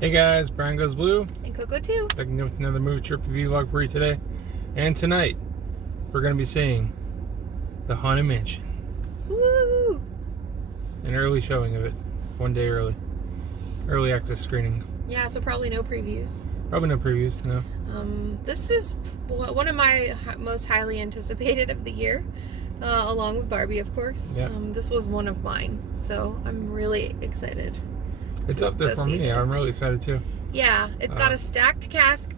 Hey guys, Brian Goes Blue. And Coco too. Back with another movie trip review vlog for you today. And tonight, we're going to be seeing The Haunted Mansion. Woo! An early showing of it. 1 day early. Early access screening. Yeah, so probably no previews. Probably no previews, no. This is one of my most highly anticipated of the year, along with Barbie, of course. Yeah. This was one of mine, so I'm really excited. It's up there for me. This. I'm really excited too. Yeah, it's got a stacked cask.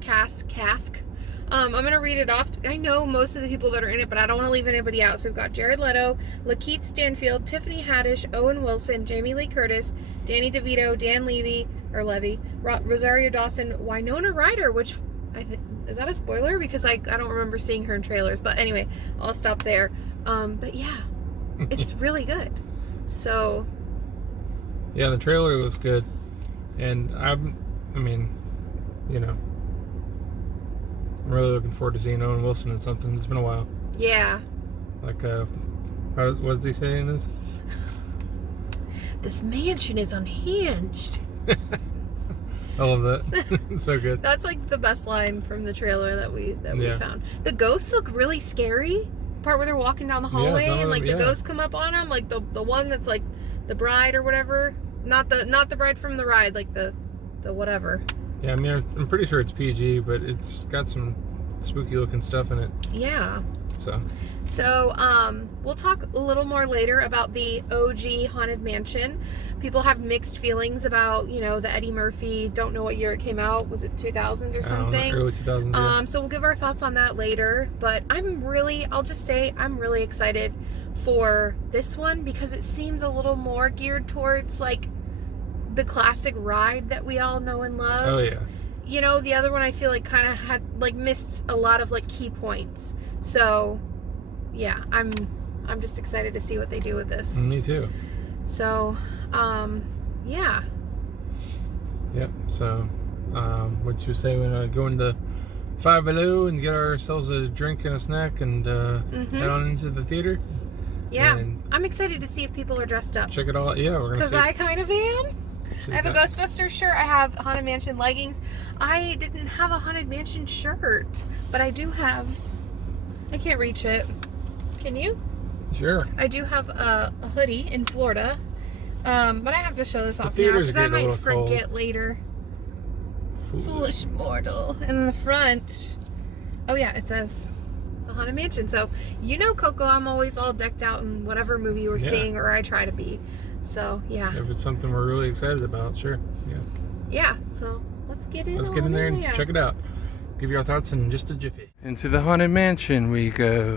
Cask. I'm gonna read it off. I know most of the people that are in it, but I don't want to leave anybody out. So we've got Jared Leto, Lakeith Stanfield, Tiffany Haddish, Owen Wilson, Jamie Lee Curtis, Danny DeVito, Dan Levy, Rosario Dawson, Winona Ryder, which I think is that a spoiler because I don't remember seeing her in trailers. But anyway, I'll stop there. But yeah, it's really good. So. Yeah, the trailer looks good, and I mean, you know, I'm really looking forward to seeing Owen Wilson in something. It's been a while. Yeah. Like, what was he saying in this? This mansion is unhinged. I love that. It's so good. That's like the best line from the trailer that we Yeah. found. The ghosts look really scary. The part where they're walking down the hallway and like the ghosts come up on them, like the one that's like the bride or whatever. Not the bride from the ride, like the whatever. Yeah, I mean, I'm pretty sure it's PG, but it's got some spooky looking stuff in it. Yeah. So, we'll talk a little more later about the OG Haunted Mansion. People have mixed feelings about, you know, the Eddie Murphy, don't know what year it came out. Was it 2000s or something? Early 2000s, yeah. So we'll give our thoughts on that later. But I'll just say, I'm really excited for this one because it seems a little more geared towards, like, the classic ride that we all know and love. Oh, yeah. You know, the other one I feel like kind of had, like, missed a lot of, like, key points. So, yeah, I'm just excited to see what they do with this. Me too. So, yeah. Yep. So, what you say when I go into Five Below and get ourselves a drink and a snack and head on into the theater? Yeah, and I'm excited to see if people are dressed up. check it all out. Yeah, we're gonna see. Because I kind of am. I have a Ghostbusters shirt. I have Haunted Mansion leggings. I didn't have a Haunted Mansion shirt, but I do have. I can't reach it. Can you? Sure. I do have a hoodie in Florida, but I have to show this off now theater's because I getting a might little forget cold. later. Foolish mortal. And in the front, oh yeah, it says the Haunted Mansion. So you know, Coco, I'm always all decked out in whatever movie we're seeing, or I try to be. So yeah. If it's something we're really excited about, sure. Yeah. Yeah. So let's get in. Let's get in there and check it out. Give you our thoughts in just a jiffy. Into the Haunted Mansion we go.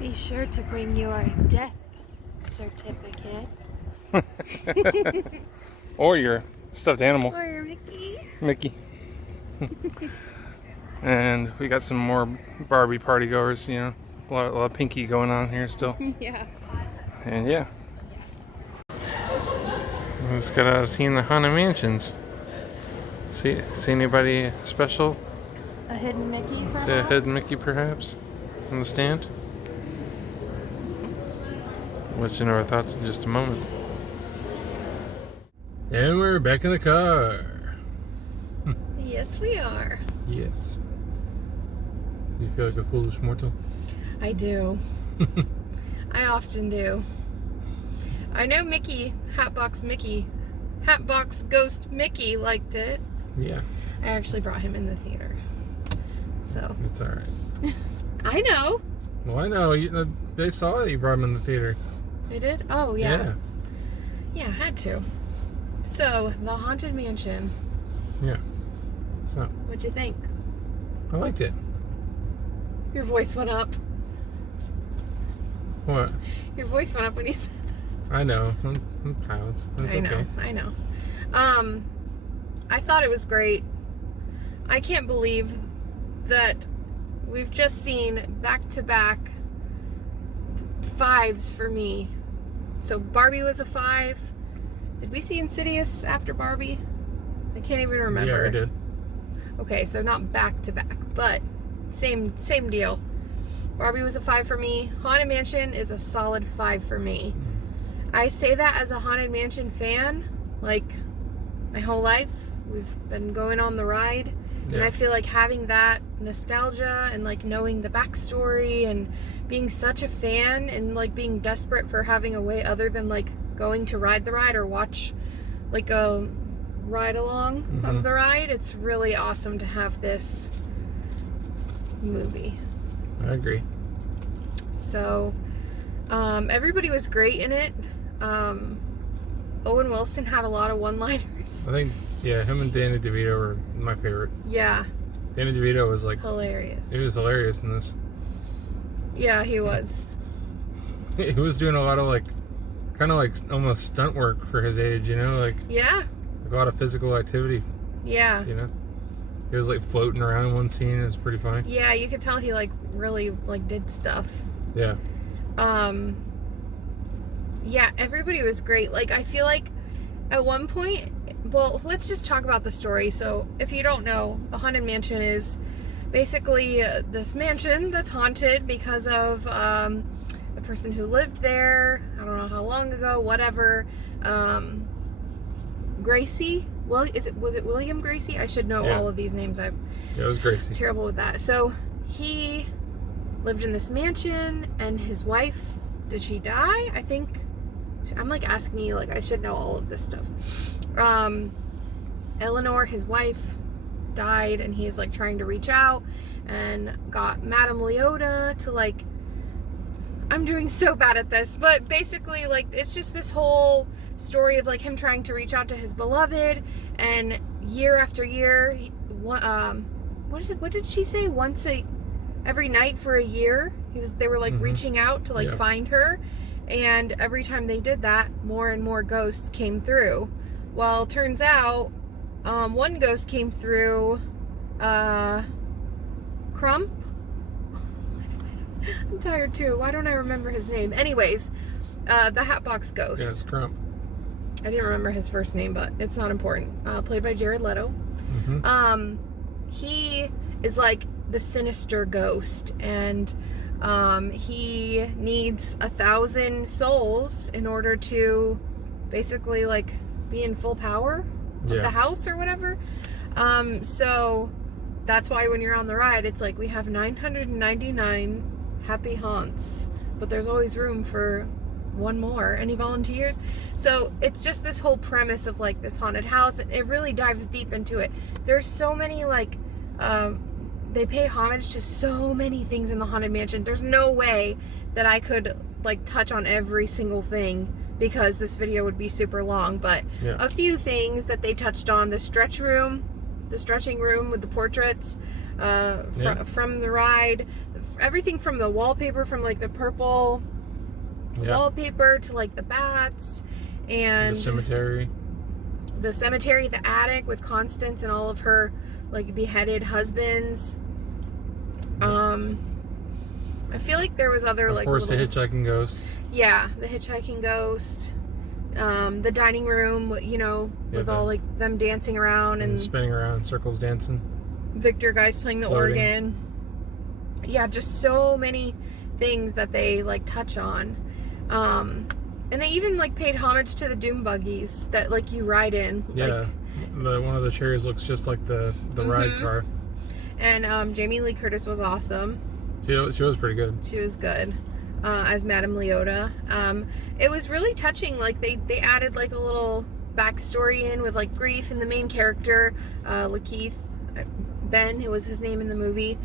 Be sure to bring your death certificate. Or your stuffed animal. Or your Mickey. And we got some more Barbie party goers, you know. A lot of Pinky going on here still. Yeah. And yeah. We just got out of seeing the Haunted Mansions. See anybody special? A hidden Mickey, perhaps? See a hidden Mickey, perhaps, on the stand? We'll let you know our thoughts in just a moment. And we're back in the car. Yes, we are. Yes. Do you feel like a foolish mortal? I do. I often do. I know Hatbox Ghost Mickey liked it. Yeah. I actually brought him in the theater. So. It's alright. I know. Well, I know. They saw it. You brought him in the theater. They did? Oh, yeah. Yeah. Yeah, had to. So, the Haunted Mansion. Yeah. So. What'd you think? I liked it. Your voice went up. What? Your voice went up when you said that. I know. I'm tired. I know. I thought it was great. I can't believe that we've just seen back-to-back 5s for me. So Barbie was a 5. Did we see Insidious after Barbie? I can't even remember. Yeah, I did. Okay, so not back-to-back, but same deal. Barbie was a 5 for me. Haunted Mansion is a solid 5 for me. I say that as a Haunted Mansion fan. Like, my whole life. We've been going on the ride. And I feel like having that nostalgia and like knowing the backstory and being such a fan and like being desperate for having a way other than like going to ride the ride or watch like a ride along of the ride, it's really awesome to have this movie. I agree. So everybody was great in it. Owen Wilson had a lot of one-liners. I think, yeah, him and Danny DeVito were my favorite. Yeah. Danny DeVito was like hilarious. He was hilarious in this. Yeah, he was. He was doing a lot of like, kind of like almost stunt work for his age, you know, like a lot of physical activity. Yeah. You know, he was like floating around in one scene. It was pretty funny. Yeah, you could tell he like really like did stuff. Yeah. Yeah, everybody was great. Like, I feel like at one point, well, let's just talk about the story. So, if you don't know, the Haunted Mansion is basically this mansion that's haunted because of the person who lived there. I don't know how long ago, whatever. Gracie? Well, was it William Gracie? I should know all of these names. Yeah, it was Gracie. Terrible with that. So, he lived in this mansion, and his wife, did she die? I think, I'm like asking you, like I should know all of this stuff. Eleanor, his wife, died, and he's like trying to reach out and got Madame Leota to like, I'm doing so bad at this, but basically like it's just this whole story of like him trying to reach out to his beloved, and year after year, what did she say? Every night for a year, they were like reaching out to like find her, and every time they did that, more and more ghosts came through. Well, turns out, one ghost came through, Crump? I'm tired too. Why don't I remember his name? Anyways, the Hatbox Ghost. Yeah, it's Crump. I didn't remember his first name, but it's not important. Played by Jared Leto. He is like the sinister ghost, and he needs 1,000 souls in order to basically like be in full power of the house or whatever. So that's why when you're on the ride, it's like we have 999 happy haunts, but there's always room for one more. Any volunteers? So it's just this whole premise of like this haunted house. It really dives deep into it. There's so many like they pay homage to so many things in the Haunted Mansion. There's no way that I could like touch on every single thing because this video would be super long, but a few things that they touched on: the stretching room with the portraits from the ride, everything from the wallpaper, from like the purple wallpaper to like the bats, and the cemetery, the attic with Constance and all of her like beheaded husbands. I feel like there was other like, of course, the hitchhiking ghost. Yeah, the hitchhiking ghost. The dining room, you know, with all like them dancing around and spinning around in circles, dancing. Victor guys playing the organ. Yeah, just so many things that they like touch on. And they even like paid homage to the Doom buggies that like you ride in. Yeah, like, one of the chairs looks just like the ride car. And Jamie Lee Curtis was awesome. She was pretty good. She was good as Madame Leota. It was really touching. Like they added like a little backstory in with like grief, and the main character, Lakeith Ben, who was his name in the movie,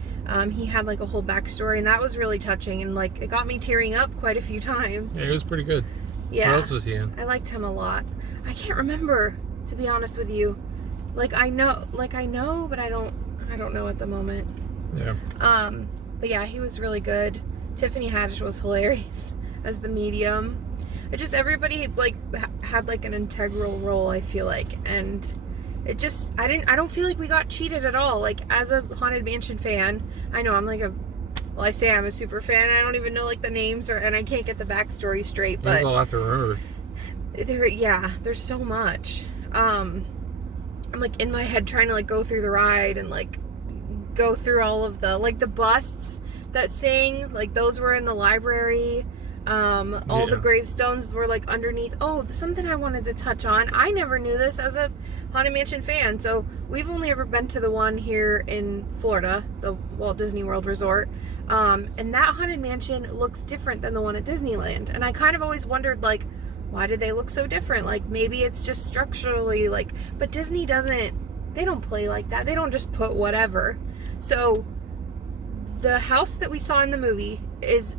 he had like a whole backstory, and that was really touching, and like it got me tearing up quite a few times. Yeah, he was pretty good. Yeah. What else was he in? I liked him a lot. I can't remember, to be honest with you. Like I know, but I don't know at the moment. Yeah. But yeah, he was really good. Tiffany Haddish was hilarious as the medium. It just, everybody like had like an integral role, I feel like, and it just, I don't feel like we got cheated at all. Like, as a Haunted Mansion fan, I know I'm like I say I'm a super fan. I don't even know like the names, and I can't get the backstory straight. But there's a lot to remember. There's so much. I'm like in my head trying to like go through the ride and like go through all of the like the busts that sing, like those were in the library. All the gravestones were like underneath. Oh, something I wanted to touch on. I never knew this as a Haunted Mansion fan. So we've only ever been to the one here in Florida, the Walt Disney World Resort. And that Haunted Mansion looks different than the one at Disneyland. And I kind of always wondered, like, why do they look so different? Like, maybe it's just structurally, like, but Disney doesn't, they don't play like that. They don't just put whatever. So the house that we saw in the movie is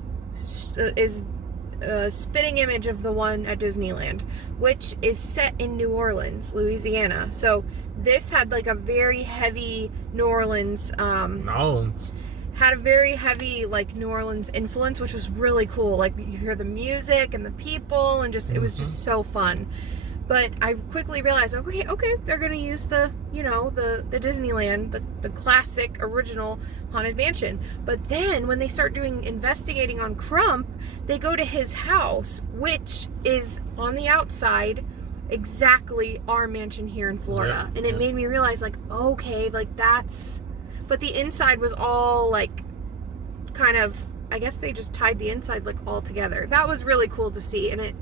a spitting image of the one at Disneyland, which is set in New Orleans, Louisiana. So this had like a very heavy New Orleans, had a very heavy like New Orleans influence, which was really cool. Like you hear the music and the people and just, it was just so fun. But I quickly realized, okay, they're gonna use the, you know, the Disneyland, the classic original Haunted Mansion. But then when they start doing investigating on Crump, they go to his house, which is on the outside, exactly our mansion here in Florida. And it made me realize, like, okay, like that's, but the inside was all like, kind of, I guess they just tied the inside like all together. That was really cool to see, and it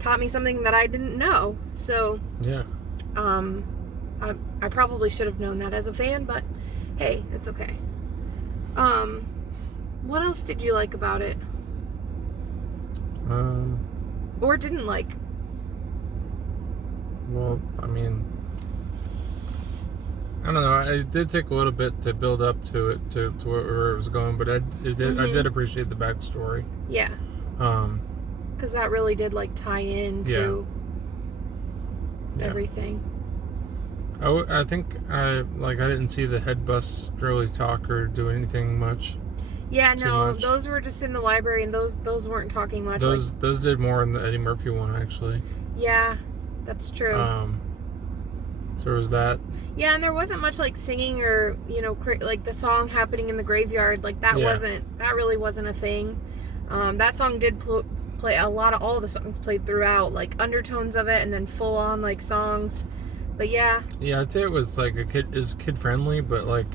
taught me something that I didn't know. So yeah, I probably should have known that as a fan, but hey, it's okay. What else did you like about it? Or didn't like? Well, I mean, I don't know. It did take a little bit to build up to it, to where it was going, but I did appreciate the backstory. Yeah. Because that really did like tie into everything. I think I didn't see the head busts really talk or do anything much. Yeah, no, those were just in the library, and those weren't talking much. Those did more in the Eddie Murphy one, actually. Yeah, that's true. So there was that. Yeah, and there wasn't much like singing or, you know, like the song happening in the graveyard. Like that really wasn't a thing. That song did play a lot of, all the songs played throughout, like undertones of it, and then full on like songs. But yeah. Yeah, I'd say it was like it was kid friendly, but like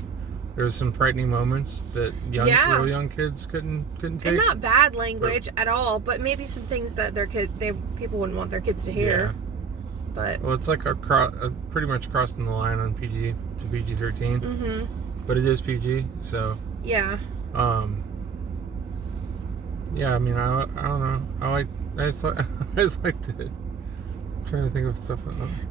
there was some frightening moments that real young kids couldn't take. And not bad language at all, but maybe some things that people wouldn't want their kids to hear. Yeah. But well, it's like pretty much crossing the line on PG to PG-13. Mm-hmm. But it is PG, so yeah. Yeah, I mean, I don't know. I just liked it. I'm trying to think of stuff.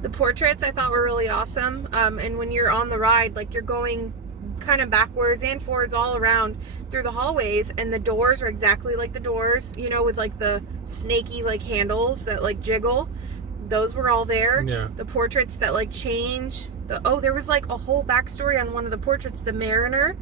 The portraits I thought were really awesome. And when you're on the ride, like you're going kind of backwards and forwards all around through the hallways, and the doors were exactly like the doors, you know, with like the snaky like handles that like jiggle. Those were all there. Yeah. The portraits that like change. There was like a whole backstory on one of the portraits, the mariner,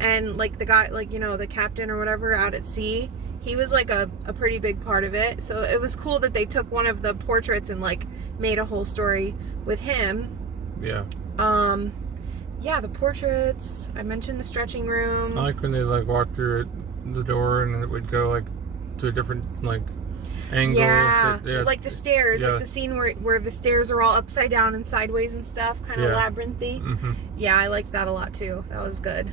and like the guy, like, you know, the captain or whatever out at sea. He was like a pretty big part of it. So it was cool that they took one of the portraits and like made a whole story with him. Yeah. Yeah, the portraits. I mentioned the stretching room. I like when they like walk through the door and it would go like to a different like angle. Yeah, like the stairs, like the scene where the stairs are all upside down and sideways and stuff, kind of labyrinthy. Yeah, I liked that a lot too. That was good.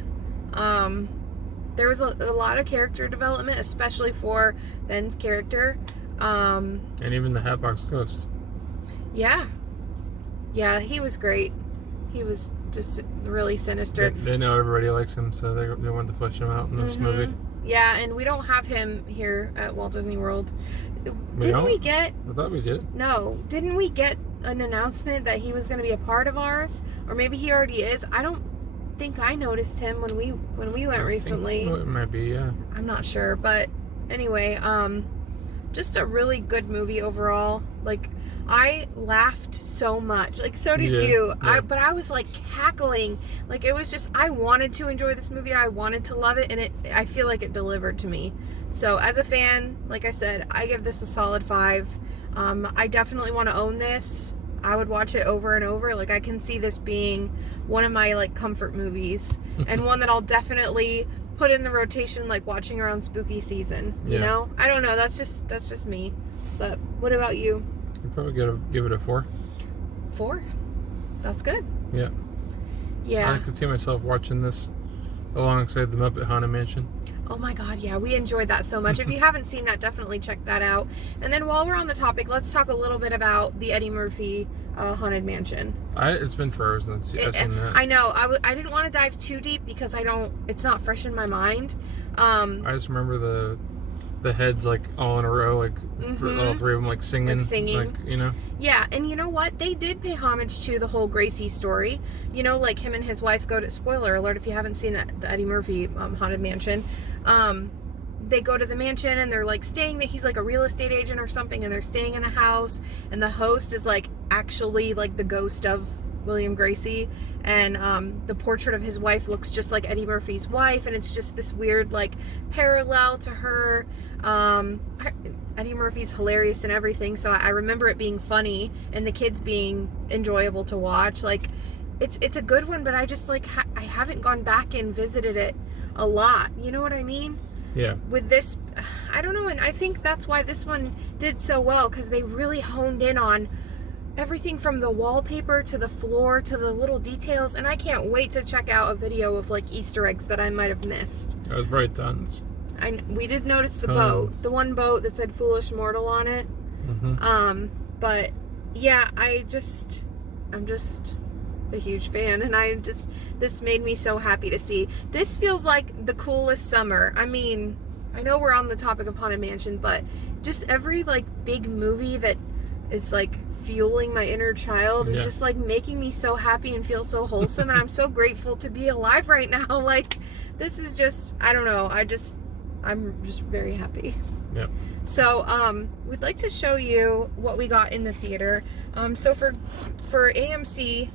There was a lot of character development, especially for Ben's character. And even the Hatbox Ghost. Yeah, he was great. He was just really sinister. They know everybody likes him, so they wanted to flesh him out in this movie. Yeah, and we don't have him here at Walt Disney World. Didn't we get... I thought we did. No. Didn't we get an announcement that he was going to be a part of ours? Or maybe he already is. I don't think I noticed him when we went recently. It might be, yeah. I'm not sure. But anyway, just a really good movie overall. Like, I laughed so much. Like, so did you. Yeah. But I was like cackling. Like, it was just, I wanted to enjoy this movie. I wanted to love it, and I feel like it delivered to me. So as a fan, like I said, I give this a solid 5. I definitely want to own this. I would watch it over and over. Like, I can see this being one of my like comfort movies and one that I'll definitely put in the rotation, like watching around spooky season. You know, I don't know. That's just me. But what about you? I'd probably give it a 4. 4? That's good. Yeah. Yeah. I could see myself watching this alongside the Muppet Haunted Mansion. Oh my god, yeah, we enjoyed that so much. If you haven't seen that, definitely check that out. And then while we're on the topic, let's talk a little bit about the Eddie Murphy Haunted Mansion. It's been forever since I've seen that. I know. I didn't want to dive too deep because it's not fresh in my mind. I just remember the heads like all in a row, like all three of them like singing. Like, you know? Yeah, and you know what? They did pay homage to the whole Gracie story. You know, like him and his wife go to, spoiler alert if you haven't seen the Eddie Murphy Haunted Mansion. They go to the mansion and they're like staying, that he's like a real estate agent or something, and they're staying in the house, and the host is like actually like the ghost of William Gracie, and the portrait of his wife looks just like Eddie Murphy's wife, and it's just this weird like parallel to her. Eddie Murphy's hilarious and everything, so I remember it being funny and the kids being enjoyable to watch. Like it's a good one, but I just like I haven't gone back and visited it a lot, you know what I mean? Yeah. With this, I don't know, and I think that's why this one did so well, because they really honed in on everything from the wallpaper to the floor to the little details, and I can't wait to check out a video of like Easter eggs that I might have missed. That was probably tons. We did notice the boat, the one boat that said "Foolish Mortal" on it. But yeah, I'm just a huge fan, and this made me so happy to see. This feels like the coolest summer. I mean, I know we're on the topic of Haunted Mansion, but just every like big movie that is like fueling my inner child is just like making me so happy and feel so wholesome, and I'm so grateful to be alive right now. Like, this is just, I don't know, I'm just very happy. Yep. So we'd like to show you what we got in the theater. So for AMC,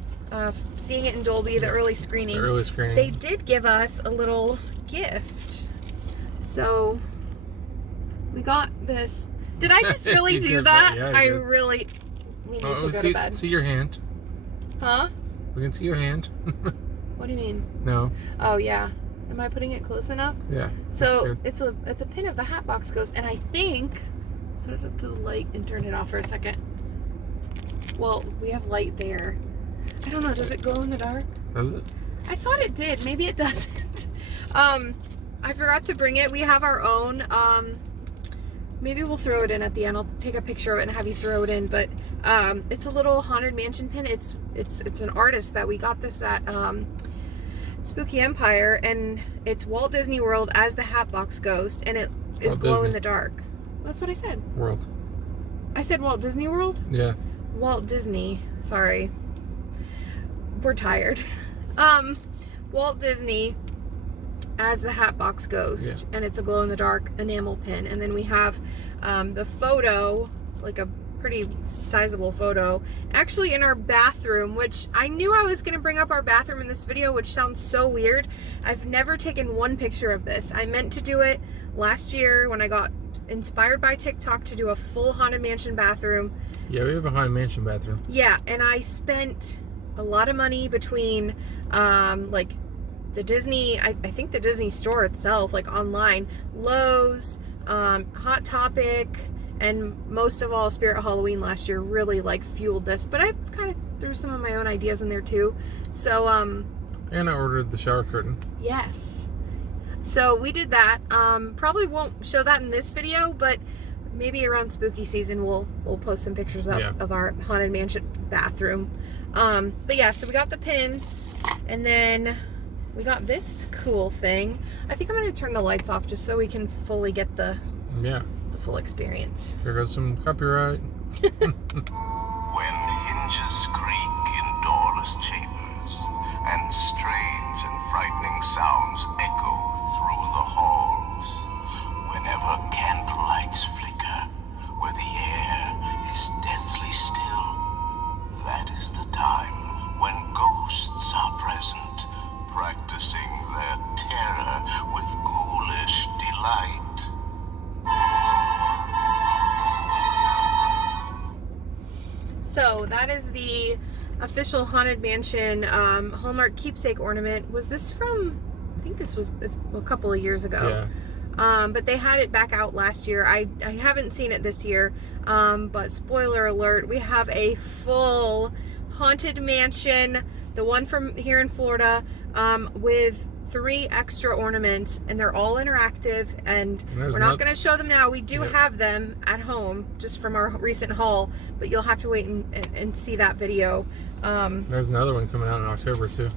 seeing it in Dolby, the early screening, they did give us a little gift. So we got this. Did I just really do that? Yeah, I really. We need to go to bed. See your hand. Huh? We can see your hand. What do you mean? No. Oh yeah. Am I putting it close enough? Yeah. So it's a pin of the Hatbox Ghost, and I think, let's put it up to the light and turn it off for a second. Well, we have light there. I don't know, does it glow in the dark? Does it? I thought it did. Maybe it doesn't. I forgot to bring it. We have our own. Maybe we'll throw it in at the end. I'll take a picture of it and have you throw it in. But it's a little Haunted Mansion pin. It's an artist that we got this at Spooky Empire, and it's Walt Disney World as the Hatbox Ghost, and it is glow in the dark. That's what I said. World. I said Walt Disney World? Yeah. Walt Disney. Sorry. We're tired. Walt Disney as the Hatbox Ghost, and it's a glow-in-the-dark enamel pin. And then we have the photo, like a pretty sizable photo, actually in our bathroom, which I knew I was going to bring up our bathroom in this video, which sounds so weird. I've never taken one picture of this. I meant to do it last year when I got inspired by TikTok to do a full Haunted Mansion bathroom. Yeah, we have a Haunted Mansion bathroom. Yeah, and I spent a lot of money between like the Disney, I think the Disney store itself, like online, Lowe's, Hot Topic, and most of all Spirit Halloween last year really like fueled this, but I kind of threw some of my own ideas in there too. So and I ordered the shower curtain. Yes, so we did that. Probably won't show that in this video, but maybe around spooky season we'll post some pictures up of our Haunted Mansion bathroom. But yeah, so we got the pins, and then we got this cool thing. I think I'm going to turn the lights off just so we can fully get the full experience. Here goes some copyright. When hinges creak in doorless chambers, and strange and frightening sounds echo through the halls, whenever candlelights flicker, where the air is deathly still, that is the time when ghosts are present, practicing their terror with ghoulish delight. So that is the official Haunted Mansion Hallmark keepsake ornament. Was this from, I think it's a couple of years ago. Yeah. But they had it back out last year. I haven't seen it this year, but spoiler alert, we have a full Haunted Mansion, the one from here in Florida, with 3 extra ornaments, and they're all interactive, and there's we're not going to show them now. We do Yep. have them at home just from our recent haul, but you'll have to wait and see that video. There's another one coming out in October too.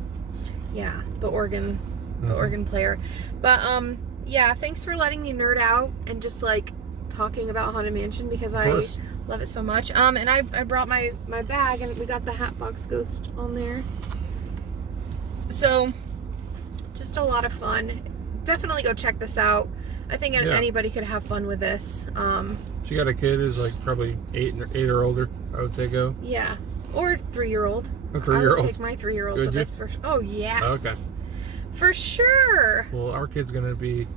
Yeah, the organ Mhm. organ player. But yeah, thanks for letting me nerd out and just like talking about Haunted Mansion, because Of I course. love it so much. And I brought my bag, and we got the Hatbox Ghost on there. So just a lot of fun. Definitely go check this out. I think Yeah. anybody could have fun with this. She got a kid who's like probably 8 or older. I would say go. Yeah, or 3-year-old. A I 3-year-old. would take my 3-year-old Would to you? this for. Oh yes. Okay. For sure. Well, our kid's gonna be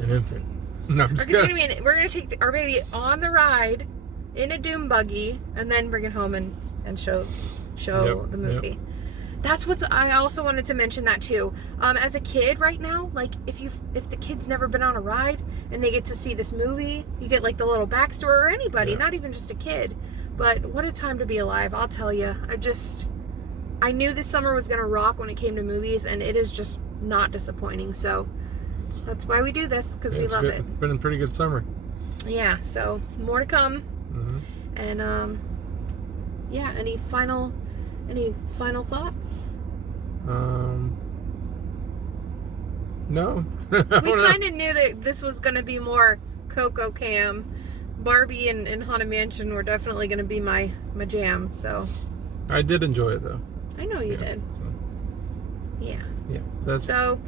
an infant. No, I'm just We're kidding. gonna take our baby on the ride in a doom buggy, and then bring it home and show Yep, the movie. That's what's. I also wanted to mention that too. As a kid, right now, like if the kid's never been on a ride and they get to see this movie, you get like the little backstory, or anybody, Yeah. not even just a kid. But what a time to be alive! I'll tell you. I knew this summer was gonna rock when it came to movies, and it is just not disappointing. So that's why we do this, because Yeah, we it's love good. it. It's been a pretty good summer. Yeah, so more to come. Hmm. And yeah, any final thoughts? No. We kind of knew that this was going to be more Coco Cam. Barbie and Haunted Mansion were definitely going to be my jam. So I did enjoy it though. I know you Yeah, did. So, Yeah. yeah. So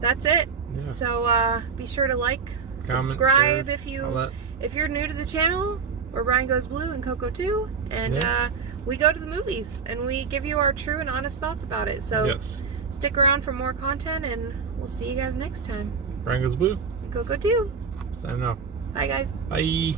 that's it. Yeah. So be sure to like, Comment, subscribe share, all that. if you're new to the channel. We're Brian Goes Blue and Coco too, and Yeah. we go to the movies and we give you our true and honest thoughts about it. So Yes. stick around for more content, and we'll see you guys next time. Brian Goes Blue. Coco too. Signing off. Bye guys. Bye.